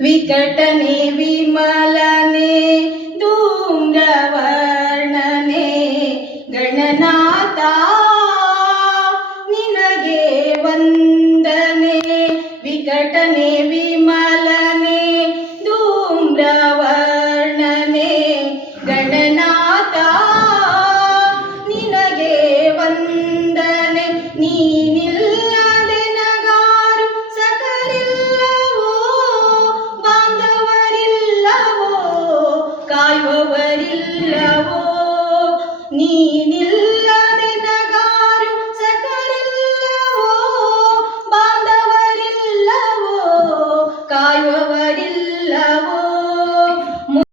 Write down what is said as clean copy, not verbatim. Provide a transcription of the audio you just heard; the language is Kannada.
ವಿಕಟನೆ ವಿಮಲನೆ ಧೂಮ್ರವರ್ಣನೆ ಗಣನಾಥ ನಿನಗೆ ವಂದನೆ. ವಿಕಟನೆ ವಿಮಲನೆ ಧೂಮ್ರವರ್ಣನೆ ಗಣನಾಥ ನಿನಗೆ ವಂದನೆ. ನೀನಿಲ್ಲದೆ ನಗಾರು ಸಕರಿಲ್ಲವೋ, ಬಾಂಧವರಿಲ್ಲವೋ, ಕಾಯುವವರಿಲ್ಲವೋ. ನೀನಿಲ್ಲದೆ ನಗಾರು ಸಕರಿಲ್ಲವೋ, ಬಾಂಧವರಿಲ್ಲವೋ, ಕಾಯುವ